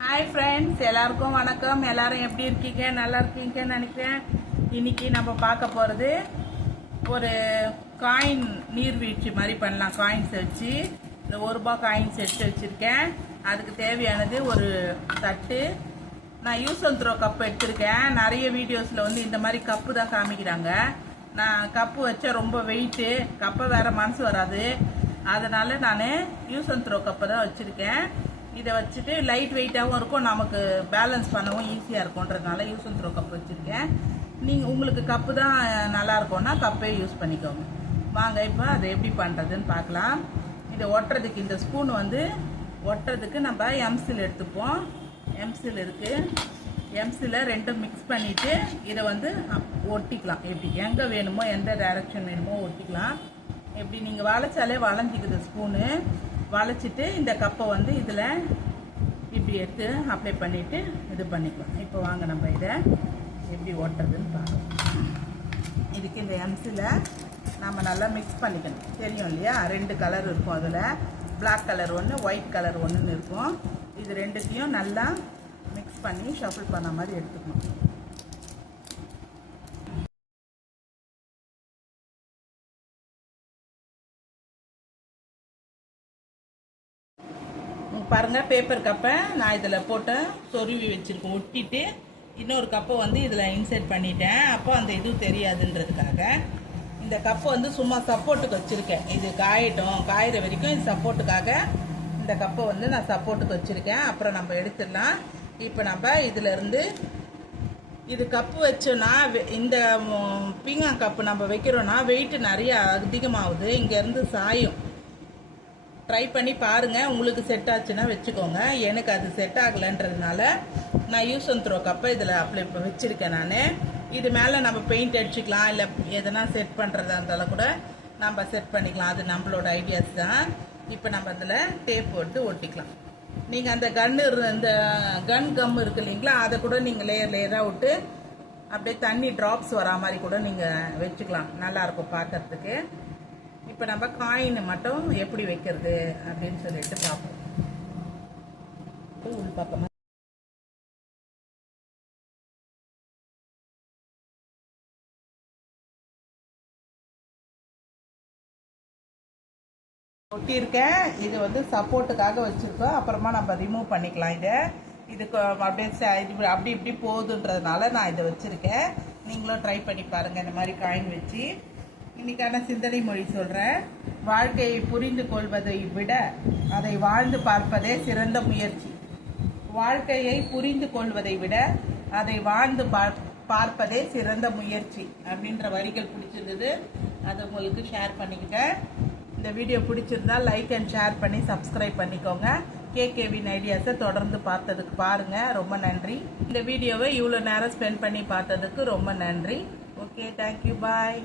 Hi friends எல்லாருக்கும் வணக்கம். எல்லாரும் எப்படி இருக்கீங்க? நல்லா இருக்கீங்கன்னு நினைக்கிறேன். இன்னைக்கு நம்ம பார்க்க போகிறது ஒரு காயின் நீர்வீழ்ச்சி மாதிரி பண்ணலாம். காயின்ஸ் வச்சு. இந்த ஒரு ரூபாய் காயின்ஸ் எடுத்து வச்சுருக்கேன். அதுக்கு தேவையானது ஒரு தட்டு. நான் யூஸ் அண்ட் த்ரோ கப் எடுத்திருக்கேன். நிறைய வீடியோஸில் வந்து இந்த மாதிரி கப்பு தான் காமிக்கிறாங்க. நான் கப்பு வச்சா ரொம்ப வெயிட்டு கப்பை வேற மனசு வராது. அதனால நான் யூஸ் அண்ட் த்ரோ கப்பை தான் வச்சுருக்கேன். இதை வச்சுட்டு லைட் வெயிட்டாகவும் இருக்கும் நமக்கு பேலன்ஸ் பண்ணவும் ஈஸியாக இருக்கும்ன்றதுனால யூஸ் அண்ட் த்ரோ கப் வச்சுருக்கேன். நீங்கள் உங்களுக்கு கப்பு தான் நல்லா இருக்கும்னா கப்பே யூஸ் பண்ணிக்கோங்க. வாங்க இப்போ அதை எப்படி பண்ணுறதுன்னு பார்க்கலாம். இதை ஒட்டுறதுக்கு இந்த ஸ்பூன் வந்து ஒட்டுறதுக்கு நம்ம எம்சில் எடுத்துப்போம். எம்சில் இருக்குது எம்சியில் ரெண்டும் மிக்ஸ் பண்ணிவிட்டு இதை வந்து ஒட்டிக்கலாம். எப்படி எங்கே வேணுமோ எந்த டைரக்ஷன் வேணுமோ ஒட்டிக்கலாம். எப்படி நீங்கள் வளைச்சாலே வளைஞ்சிக்குது ஸ்பூனு வளைச்சிட்டு இந்த கப்பை வந்து இதில் இப்படி எடுத்து அப்ளை பண்ணிவிட்டு இது பண்ணிக்கலாம். இப்போ வாங்க நம்ம இதை எப்படி ஓட்டுறதுன்னு பார்க்கலாம். இதுக்கு இந்த எம்சியில் நம்ம நல்லா மிக்ஸ் பண்ணிக்கணும். தெரியும் இல்லையா? ரெண்டு கலர் இருக்கும் அதில். பிளாக் கலர் ஒன்று ஒயிட் கலர் ஒன்றுன்னு இருக்கும். இது ரெண்டுத்தையும் நல்லா மிக்ஸ் பண்ணி ஷஃபிள் பண்ண மாதிரி எடுத்துக்கணும். பாருங்கள் பாருங்க பேப்பர் கப்பை நான் இதில் போட்டு சொருவி வச்சிருக்கேன். ஒட்டிட்டு இன்னொரு கப்பை வந்து இதில் இன்சர்ட் பண்ணிட்டேன். அப்போ அந்த இது தெரியாதுன்றதுக்காக இந்த கப்பை வந்து சும்மா சப்போர்ட்டுக்கு வச்சுருக்கேன். இது காயட்டும் காயிற வரைக்கும் இது சப்போர்ட்டுக்காக இந்த கப்பை வந்து நான் சப்போர்ட்டுக்கு வச்சுருக்கேன். அப்புறம் நம்ம எடுத்துடலாம். இப்போ நம்ம இதுலேருந்து இது கப்பு வச்சோன்னா இந்த பீங்கா பீங்கான் கப்பு நம்ம வைக்கிறோன்னா வெயிட் நிறையா அதிகமாகுது. இங்கேருந்து சாயும். ட்ரை பண்ணி பாருங்கள் உங்களுக்கு செட் ஆச்சுன்னா வச்சுக்கோங்க. எனக்கு அது செட் ஆகலைன்றதுனால நான் யூஸ் அண்ட் த்ரோ கப்பை இதில் அப்ளை வச்சுருக்கேன் நான். இது மேலே நம்ம பெயிண்ட் அடிச்சுக்கலாம். இல்லை எதனா செட் பண்ணுறதா இருந்தாலும் கூட நம்ம செட் பண்ணிக்கலாம். அது நம்மளோட ஐடியாஸ் தான். இப்போ நம்ம அதில் டேப் போட்டு ஒட்டிக்கலாம். நீங்கள் அந்த கன்னு இந்த கன் கம் இருக்கு இல்லைங்களா அதை கூட நீங்கள் லேயர் லேயராக விட்டு அப்படியே தண்ணி ட்ராப்ஸ் வரா மாதிரி கூட நீங்கள் வச்சுக்கலாம். நல்லாயிருக்கும் பார்க்கறதுக்கு. இப்போ நம்ம காயின் மட்டும் எப்படி வைக்கிறது அப்படின்னு சொல்லிட்டு பார்ப்போம். உள் பார்ப்போம் ஒட்டியிருக்கேன். இது வந்து சப்போர்ட்டுக்காக வச்சுருக்கோம். அப்புறமா நம்ம ரிமூவ் பண்ணிக்கலாம் இதை. இதுக்கு அப்படியே இது அப்படி இப்படி போகுதுன்றதுனால நான் இதை வச்சுருக்கேன். நீங்களும் ட்ரை பண்ணி பாருங்கள் இந்த மாதிரி காயின் வச்சு. இன்னைக்கான சிந்தனை மொழி சொல்கிறேன் வாழ்க்கையை புரிந்து கொள்வதை விட அதை வாழ்ந்து பார்ப்பதே சிறந்த முயற்சி. வாழ்க்கையை புரிந்து கொள்வதை விட அதை வாழ்ந்து பார்- பார்ப்பதே சிறந்த முயற்சி அப்படின்ற வரிகள் பிடிச்சிருந்தது. அதை உங்களுக்கு ஷேர் பண்ணிக்கிட்டேன். இந்த வீடியோ பிடிச்சிருந்தா லைக் அண்ட் ஷேர் பண்ணி சப்ஸ்கிரைப் பண்ணிக்கோங்க. கேகேவின் ஐடியாஸை தொடர்ந்து பார்த்ததுக்கு பாருங்க. ரொம்ப நன்றி. இந்த வீடியோவை இவ்வளோ நேரம் ஸ்பெண்ட் பண்ணி பார்த்ததுக்கு ரொம்ப நன்றி. Okay thank you bye